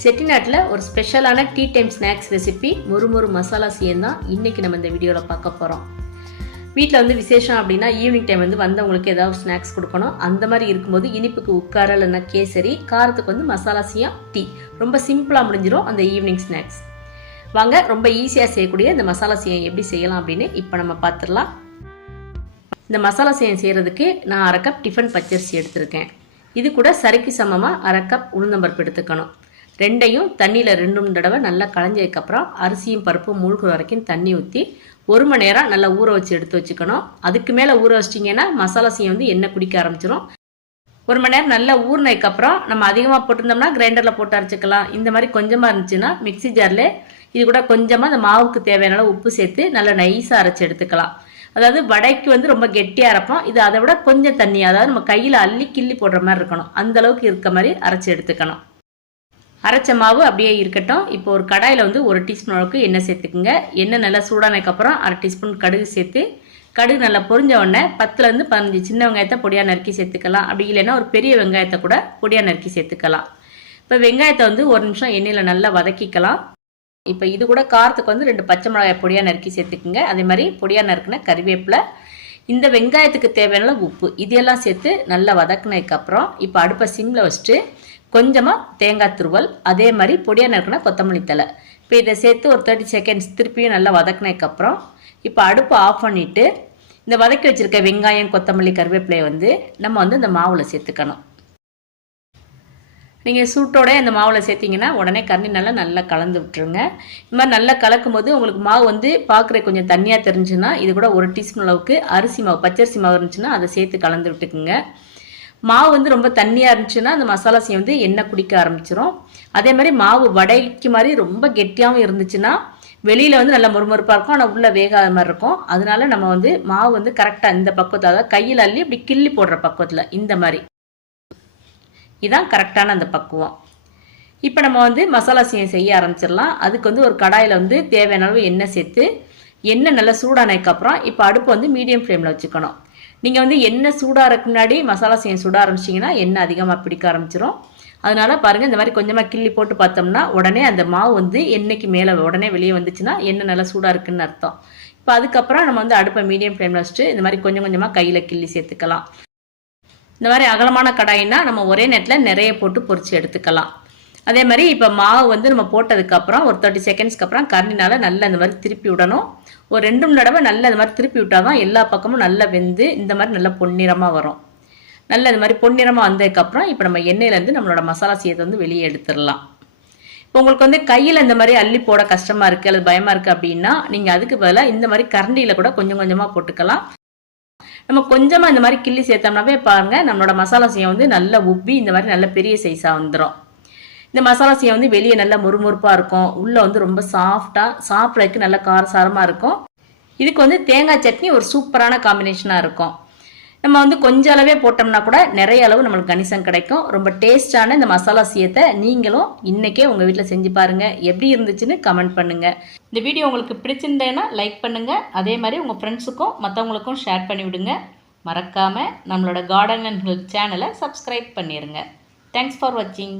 செட்டிநாட்டில் ஒரு ஸ்பெஷலான tea time snacks recipe மொறு மசாலா சீன் தான் இன்றைக்கி நம்ம இந்த வீடியோவில் பார்க்க போகிறோம் வீட்டில் வந்து விசேஷம் அப்படின்னா ஈவினிங் டைம் வந்து வந்தவங்களுக்கு ஏதாவது ஸ்நாக்ஸ் கொடுக்கணும். அந்த மாதிரி இருக்கும்போது இனிப்புக்கு உட்கார இல்லைன்னா கேசரி காரத்துக்கு வந்து மசாலா சீயா டீ. ரொம்ப சிம்பிளாக முடிஞ்சிடும் அந்த ஈவினிங் ஸ்நாக்ஸ் வாங்க ரொம்ப ஈஸியாக செய்யக்கூடிய இந்த மசாலா சீயம் எப்படி செய்யலாம் அப்படின்னு இப்போ நம்ம பார்த்துடலாம் இந்த மசாலா சீயம் செய்கிறதுக்கு நான் அரை கப் டிஃபன் பச்சரிசி எடுத்திருக்கேன். இது கூட சரிக்கு சமமாக அரை கப் உளுந்தம்பருப்பு எடுத்துக்கணும். ரெண்டையும் தண்ணியில் ரெண்டு மூணு தடவை நல்லா களைஞ்சதுக்கப்புறம் அரிசியும் பருப்பும் மூழ்கிற வரைக்கும் தண்ணி ஊற்றி ஒரு மணி நேரம் நல்லா ஊற வச்சு எடுத்து வச்சுக்கணும். அதுக்கு மேலே ஊற வச்சிட்டிங்கன்னா மசாலா சீன் வந்து எண்ணெய் குடிக்க ஆரம்பிச்சிடும் ஒரு மணி நேரம் நல்லா ஊறினதுக்கப்புறம் நம்ம அதிகமாக போட்டிருந்தோம்னா கிரைண்டரில் போட்டு அரைச்சிக்கலாம். இந்த மாதிரி கொஞ்சமாக இருந்துச்சுன்னா மிக்ஸி ஜாரில் இது கூட கொஞ்சமாக அந்த மாவுக்கு தேவையான அளவு உப்பு சேர்த்து நல்லா நைஸாக அரைச்சி எடுத்துக்கலாம். அதாவது வடைக்கு வந்து ரொம்ப கெட்டியாக அரைப்போம். இது அதை விட கொஞ்சம் தண்ணி அதாவது நம்ம கையில் அள்ளி கிள்ளி போடுற மாதிரி இருக்கணும். அந்த அளவுக்கு இருக்க மாதிரி அரைச்சி எடுத்துக்கணும். அரைச்ச மாவு அப்படியே இருக்கட்டும். இப்போ ஒரு கடாயில் வந்து ஒரு டீஸ்பூன் அளவுக்கு எண்ணெய் சேர்த்துக்குங்க. எண்ணெய் நல்லா சூடானதுக்கப்புறம் அரை டீஸ்பூன் கடுகு சேர்த்து கடுகு நல்லா பொரிஞ்ச உடனே பத்துலேருந்து பதினஞ்சு சின்ன வெங்காயத்தை பொடியாக நறுக்கி சேர்த்துக்கலாம். அப்படி இல்லைன்னா ஒரு பெரிய வெங்காயத்தை கூட பொடியாக நறுக்கி சேர்த்துக்கலாம். இப்போ வெங்காயத்தை வந்து ஒரு நிமிஷம் எண்ணெயில் நல்லா வதக்கிக்கலாம். இப்போ இது கூட காரத்துக்கு வந்து ரெண்டு பச்சை மிளகாய் பொடியாக நறுக்கி சேர்த்துக்குங்க. அதே மாதிரி பொடியாக நறுக்கின கறிவேப்பிலை. இந்த வெங்காயத்துக்கு தேவையான உப்பு இதெல்லாம் சேர்த்து நல்லா வதக்குனதுக்கப்புறம் இப்போ அடுப்பை சிம்மில் வச்சுட்டு கொஞ்சமாக தேங்காய் துருவல் அதே மாதிரி பொடியாக நறுக்கின கொத்தமல்லி தலை இப்போ இதை சேர்த்து ஒரு தேர்ட்டி செகண்ட்ஸ் திருப்பியும் நல்லா வதக்குனதுக்கப்புறம் இப்போ அடுப்பை ஆஃப் பண்ணிவிட்டு இந்த வதக்கி வச்சுருக்க வெங்காயம் கொத்தமல்லி கருவேப்பிலையை வந்து நம்ம வந்து இந்த மாவில் சேர்த்துக்கணும். நீங்கள் சூட்டோட இந்த மாவில் சேர்த்திங்கன்னா உடனே கரண்டி நல்லா நல்லா கலந்து விட்டுருங்க. இந்த மாதிரி நல்லா கலக்கும் போது உங்களுக்கு மாவு வந்து பார்க்குற கொஞ்சம் தண்ணியாக தெரிஞ்சுன்னா இது கூட ஒரு டீஸ்பூன் அளவுக்கு அரிசி மாவு பச்சரிசி மாவு இருந்துச்சுன்னா அதை சேர்த்து கலந்து விட்டுக்குங்க. மாவு வந்து ரொம்ப தண்ணியாக இருந்துச்சுன்னா அந்த மசாலா சீ வந்து எண்ணெய் குடிக்க ஆரம்பிச்சிரும். அதே மாதிரி மாவு வடைக்கு மாதிரி ரொம்ப கெட்டியாகவும் இருந்துச்சுன்னா வெளியில் வந்து நல்லா முறுமுறுப்பாக இருக்கும். ஆனால் உள்ளே வேகாத மாதிரி இருக்கும். அதனால நம்ம வந்து மாவு வந்து கரெக்டாக இந்த பக்குவத்தை அதாவது கையில் அள்ளி இப்படி கிள்ளி போடுற பக்குவத்தில் இந்த மாதிரி. இதான் கரெக்டான அந்த பக்குவம். இப்போ நம்ம வந்து மசாலா சீயம் செய்ய ஆரம்பிச்சிடலாம். அதுக்கு வந்து ஒரு கடாயில் வந்து தேவையான அளவு எண்ணெய் சேர்த்து எண்ணெய் நல்லா சூடானதுக்கப்புறம் இப்போ அடுப்பு வந்து மீடியம் ஃப்ளேமில் வச்சுக்கணும். நீங்கள் வந்து எண்ணெய் சூடாகிறதுக்கு முன்னாடி மசாலா செய்ய சுட ஆரம்பிச்சிங்கன்னா எண்ணெய் அதிகமாக பிடிக்க ஆரம்பிச்சிரும். அதனால பாருங்கள் இந்த மாதிரி கொஞ்சமாக கிள்ளி போட்டு பார்த்தோம்னா உடனே அந்த மாவு வந்து எண்ணெய்க்கு மேலே உடனே வெளியே வந்துச்சுன்னா எண்ணெய் நல்லா சூடாக இருக்குன்னு அர்த்தம். இப்போ அதுக்கப்புறம் நம்ம வந்து அடுப்பை மீடியம் ஃப்ளேமில் வச்சுட்டு இந்த மாதிரி கொஞ்சம் கொஞ்சமாக கையில் கிள்ளி சேர்த்துக்கலாம். இந்த மாதிரி அகலமான கடாயின்னா நம்ம ஒரே நேரத்தில் நிறைய போட்டு பொறிச்சு எடுத்துக்கலாம். அதே மாதிரி இப்போ மாவு வந்து நம்ம போட்டதுக்கப்புறம் ஒரு தேர்ட்டி செகண்ட்ஸ்க்கு அப்புறம் கரண்டினால் நல்லா இந்த மாதிரி திருப்பி விடணும். ஒரு ரெண்டு மூணு தடவை நல்லா இந்த மாதிரி திருப்பி விட்டால் தான் எல்லா பக்கமும் நல்லா வெந்து இந்த மாதிரி நல்லா பொன்னிறமாக வரும். நல்லா இந்த மாதிரி பொன்னிறமாக வந்ததுக்கப்புறம் இப்போ நம்ம எண்ணெயிலேருந்து நம்மளோட மசாலா சீயத்தை வந்து வெளியே எடுத்துடலாம். இப்போ உங்களுக்கு வந்து கையில் இந்த மாதிரி அள்ளி போட கஷ்டமாக இருக்குது அல்லது பயமாக இருக்குது அப்படின்னா நீங்கள் அதுக்கு பதிலாக இந்த மாதிரி கரண்டியில் கூட கொஞ்சம் கொஞ்சமாக போட்டுக்கலாம். நம்ம கொஞ்சமாக இந்த மாதிரி கிள்ளி சேர்த்தோம்னாவே பாருங்கள் நம்மளோட மசாலா சீயம் வந்து நல்லா உப்பி இந்த மாதிரி நல்ல பெரிய சைஸாக வந்துடும் இந்த மசாலா சீயம் வந்து வெளியே நல்லா முறுமுறுப்பாக இருக்கும். உள்ளே வந்து ரொம்ப சாஃப்டாக சாப்பிட்றதுக்கு நல்ல காரசாரமாக இருக்கும். இதுக்கு வந்து தேங்காய் சட்னி ஒரு சூப்பரான காம்பினேஷனாக இருக்கும். நம்ம வந்து கொஞ்ச அளவே போட்டோம்னா கூட நிறைய அளவு நம்மளுக்கு கணிசம் கிடைக்கும். ரொம்ப டேஸ்டான இந்த மசாலா சீயத்தை நீங்களும் இன்றைக்கே உங்கள் வீட்டில் செஞ்சு பாருங்கள் எப்படி இருந்துச்சுன்னு கமெண்ட் பண்ணுங்கள் இந்த வீடியோ உங்களுக்கு பிடிச்சிருந்தேன்னா லைக் பண்ணுங்கள் அதே மாதிரி உங்கள் ஃப்ரெண்ட்ஸுக்கும் மற்றவங்களுக்கும் ஷேர் பண்ணி விடுங்க. மறக்காமல் நம்மளோட கார்டன் அண்ட் ஹெல்த் சேனலை சப்ஸ்கிரைப் பண்ணிடுங்க தேங்க்ஸ் ஃபார் வாட்சிங்